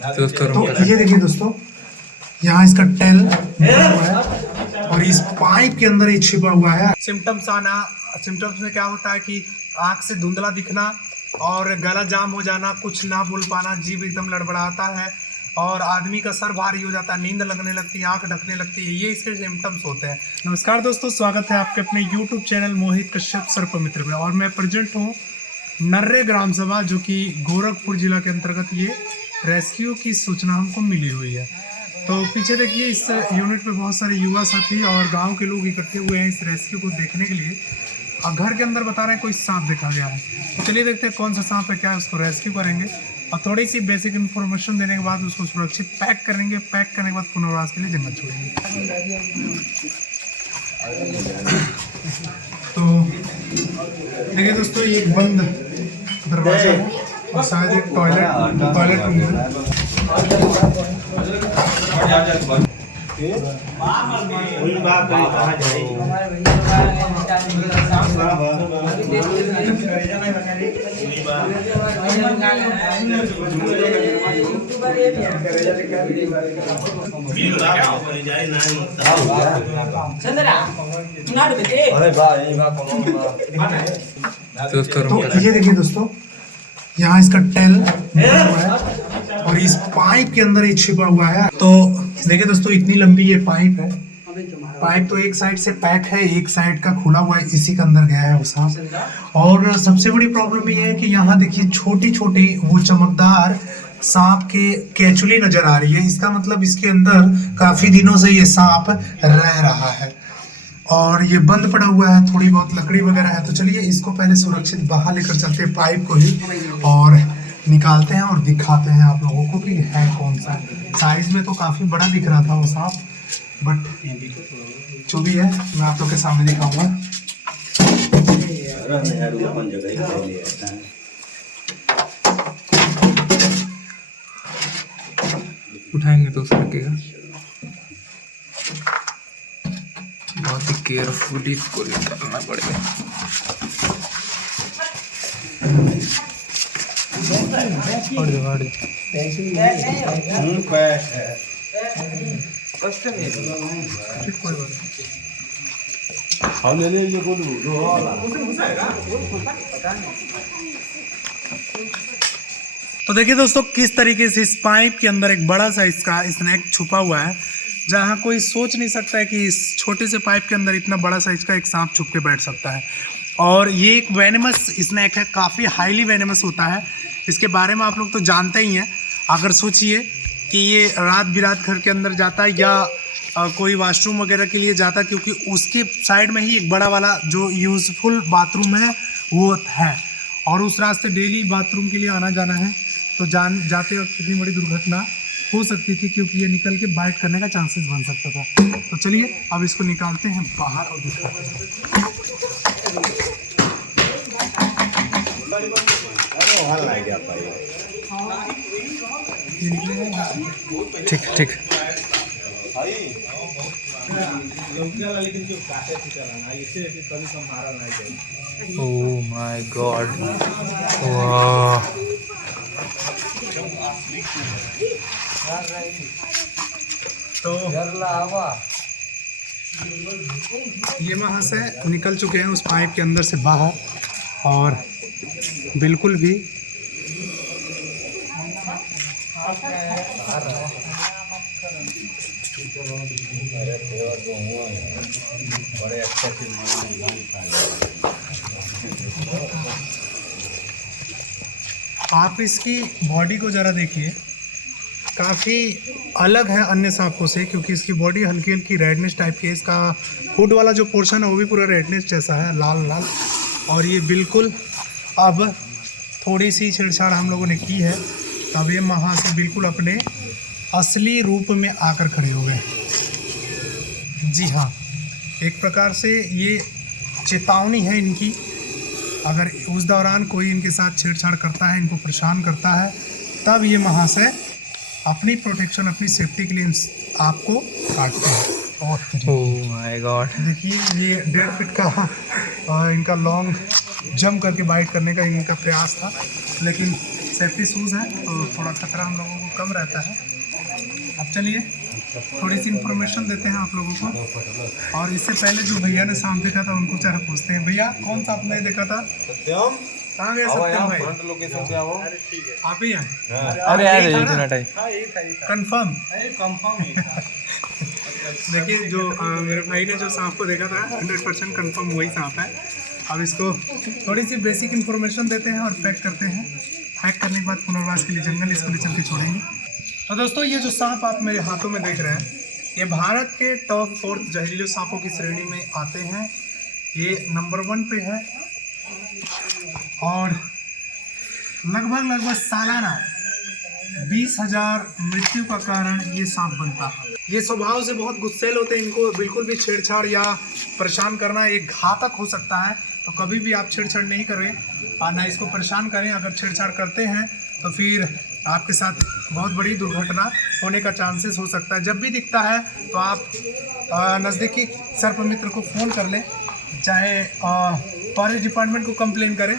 तो ये देखिए दोस्तों, यहाँ इसका टेल हुआ है और इस पाइप के अंदर ये छिपा हुआ है। सिम्टम्स में क्या होता है कि आँख से धुंधला दिखना और गला जाम हो जाना, कुछ ना बोल पाना, जीभ एकदम लड़बड़ाता है और आदमी का सर भारी हो जाता है, नींद लगने लगती है, आंख ढकने लगती है। ये इसके सिम्टम्स होते हैं। नमस्कार दोस्तों, स्वागत है आपके अपने YouTube चैनल मोहित कश्यप सर्पमित्र में। और मैं प्रेजेंट हूँ नर्रे ग्राम सभा, जो कि गोरखपुर जिला के अंतर्गत ये रेस्क्यू की सूचना हमको मिली हुई है। तो पीछे देखिए, इस यूनिट पे बहुत सारे युवा साथी और गांव के लोग इकट्ठे हुए हैं इस रेस्क्यू को देखने के लिए। और घर के अंदर बता रहे हैं कोई सांप देखा गया है। तो चलिए देखते हैं कौन सा सांप है, क्या है, उसको रेस्क्यू करेंगे और थोड़ी सी बेसिक इन्फॉर्मेशन देने के बाद उसको सुरक्षित पैक करेंगे। पैक करने के बाद पुनर्वास के लिए जंगल छोड़ेंगे। तो देखिए दोस्तों, ये बंद दरवाजा है और शायद एक टॉयलेट रूम है। तो ये देखिए दोस्तों, यहाँ इसका टेल हुआ है और इस पाइप के अंदर ये छिपा हुआ है। तो देखिए दोस्तों, इतनी लंबी ये पाइप है। पाइप तो एक साइड से पैक है, एक साइड का खुला हुआ है, इसी के अंदर गया है वो सांप। और सबसे बड़ी प्रॉब्लम ये है कि यहाँ देखिए छोटी छोटी वो चमकदार सांप के केचुली नजर आ रही है। इसका मतलब इसके अंदर काफी दिनों से ये सांप रह रहा है और ये बंद पड़ा हुआ है। थोड़ी बहुत लकड़ी वगैरह है। तो चलिए इसको पहले सुरक्षित बाहर लेकर चलते हैं, पाइप को ही, और निकालते हैं और दिखाते हैं आप लोगों को कि है कौन सा। साइज में तो काफी बड़ा दिख रहा था वो सांप, बट जो भी है मैं आप लोग के सामने दिखाऊंगा। उठाएंगे तो सरकेगा। बहुत ही केयरफुली इसको निकालना पड़ेगा। तो देखिए दोस्तों, किस तरीके से इस पाइप के अंदर एक बड़ा सा इसका स्नैक छुपा हुआ है, जहां कोई सोच नहीं सकता है कि इस छोटे से पाइप के अंदर इतना बड़ा साइज का एक सांप छुप के बैठ सकता है। और ये एक वेनेमस स्नैक है, काफ़ी हाईली वेनेमस होता है। इसके बारे में आप लोग तो जानते ही हैं। अगर सोचिए कि ये रात बिरात घर के अंदर जाता है या कोई वॉशरूम वगैरह के लिए जाता, क्योंकि उसके साइड में ही एक बड़ा वाला जो यूज़फुल बाथरूम है वो है, और उस रास्ते डेली बाथरूम के लिए आना जाना है। तो जाते वक्त कितनी बड़ी दुर्घटना हो सकती थी, क्योंकि ये निकल के बाइट करने का चांसेस बन सकता था। तो चलिए अब इसको निकालते हैं बाहर और दिखाते हैं। ठीक ठीक। ओह माय गॉड, वाह। तो ये वहाँ से निकल चुके हैं उस पाइप के अंदर से बाहर, और बिल्कुल भी आप इसकी बॉडी को ज़रा देखिए, काफ़ी अलग है अन्य सांपों से, क्योंकि इसकी बॉडी हल्की हल्की रेडनेस टाइप की है। इसका फुट वाला जो पोर्शन है वो भी पूरा रेडनेस जैसा है, लाल लाल। और ये बिल्कुल अब थोड़ी सी छेड़छाड़ हम लोगों ने की है, तब ये वहाँ से बिल्कुल अपने असली रूप में आकर खड़े हो गए। जी हाँ, एक प्रकार से ये चेतावनी है इनकी। अगर उस दौरान कोई इनके साथ छेड़छाड़ करता है, इनको परेशान करता है, तब ये वहाँ से अपनी प्रोटेक्शन, अपनी सेफ्टी के लिए आपको काटते हैं। ओह माय गॉड, देखिए ये 1.5 फीट का इनका लॉन्ग जंप करके बाइट करने का इनका प्रयास था, लेकिन सेफ्टी शूज़ हैं तो थोड़ा खतरा हम लोगों को कम रहता है। अब चलिए थोड़ी सी इन्फॉर्मेशन देते हैं आप लोगों को। और इससे पहले जो भैया ने सांप देखा था उनको जरा पूछते हैं, भैया कौन सा आपने देखा था? सत्यम, कहाँ गए सत्यम भाई? फ्रंट लोकेशन पे आओ। आप ही हैं? अरे यार यही था ये ना? मिनट है। कंफर्म। देखिए जो मेरे भाई ने जो सांप को देखा था 100% कंफर्म वही सांप है। अब इसको थोड़ी सी बेसिक इन्फॉर्मेशन देते हैं और पैक करते हैं। पैक करने के बाद पुनर्वास के लिए जंगल इसको ले चल के छोड़ेंगे। तो दोस्तों ये जो सांप आप मेरे हाथों में देख रहे हैं ये भारत के टॉप 4 जहरीले सांपों की श्रेणी में आते हैं। ये नंबर 1 पे है और लगभग सालाना 20,000 मृत्यु का कारण ये सांप बनता है। ये स्वभाव से बहुत गुस्सैल होते हैं, इनको बिल्कुल भी छेड़छाड़ या परेशान करना एक घातक हो सकता है। तो कभी भी आप छेड़छाड़ नहीं करें और ना इसको परेशान करें। अगर छेड़छाड़ करते हैं तो फिर आपके साथ बहुत बड़ी दुर्घटना होने का चांसेस हो सकता है। जब भी दिखता है तो आप नज़दीकी सर्प मित्र को फ़ोन कर लें, चाहे फॉरेस्ट डिपार्टमेंट को कंप्लेन करें।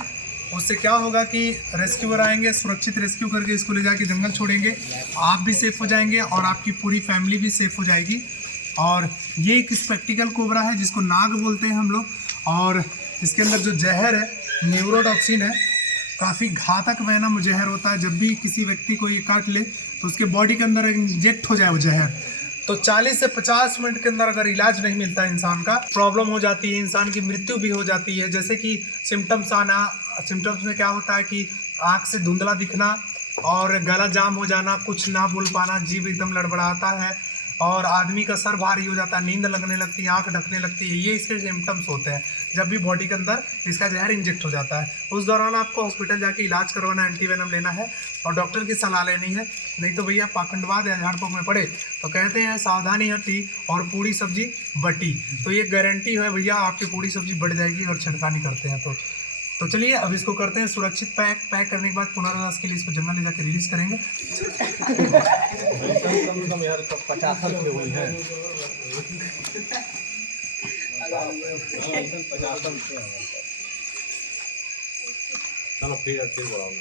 उससे क्या होगा कि रेस्क्यूअर आएंगे, सुरक्षित रेस्क्यू करके इसको ले जाके जंगल छोड़ेंगे। आप भी सेफ़ हो जाएंगे और आपकी पूरी फैमिली भी सेफ़ हो जाएगी। और ये एक स्पेक्टिकल कोबरा है जिसको नाग बोलते हैं हम लोग। और इसके अंदर जो जहर है न्यूरोटॉक्सिन है, काफ़ी घातक वेनम जहर होता है। जब भी किसी व्यक्ति को ये काट ले तो उसके बॉडी के अंदर इंजेक्ट हो जाए वो जहर, तो 40 से 50 मिनट के अंदर अगर इलाज नहीं मिलता इंसान का प्रॉब्लम हो जाती है, इंसान की मृत्यु भी हो जाती है। जैसे कि सिम्टम्स आना, सिम्टम्स में क्या होता है कि आँख से धुंधला दिखना और गला जाम हो जाना, कुछ ना बोल पाना, जीभ एकदम लड़बड़ाता है और आदमी का सर भारी हो जाता है, नींद लगने लगती है, आँख ढकने लगती है। ये इसके सिम्टम्स होते हैं जब भी बॉडी के अंदर इसका जहर इंजेक्ट हो जाता है। उस दौरान आपको हॉस्पिटल जाके इलाज करवाना, एंटीवेनम लेना है और डॉक्टर की सलाह लेनी है। नहीं तो भैया पाखंडवाद या झाड़ फूक में पड़े तो कहते हैं सावधानी हटी और पूरी सब्जी बटी। तो ये गारंटी है भैया आपकी पूरी सब्जी बढ़ जाएगी अगर छेड़खानी करते हैं तो चलिए अब इसको करते हैं सुरक्षित पैक। पैक करने के बाद पुनर्वास के लिए इसको जंगल ले जाकर रिलीज करेंगे। यार 50 रुपये हुई है। चलो फिर बढ़ाओ।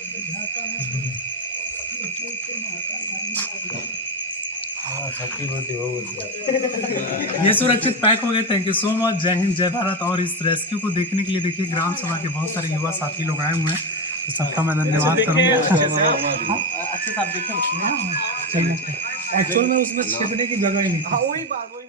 ये सुरक्षित पैक हो गए। Thank you so much. जय हिंद, जय भारत। और इस रेस्क्यू को देखने के लिए देखिए ग्राम सभा के बहुत सारे युवा साथी लोग आए हुए हैं, तो सबका मैं धन्यवाद करूँगा। अच्छे से आप देखें। एक्चुअल में उसमें छिपने की जगह ही नहीं थी।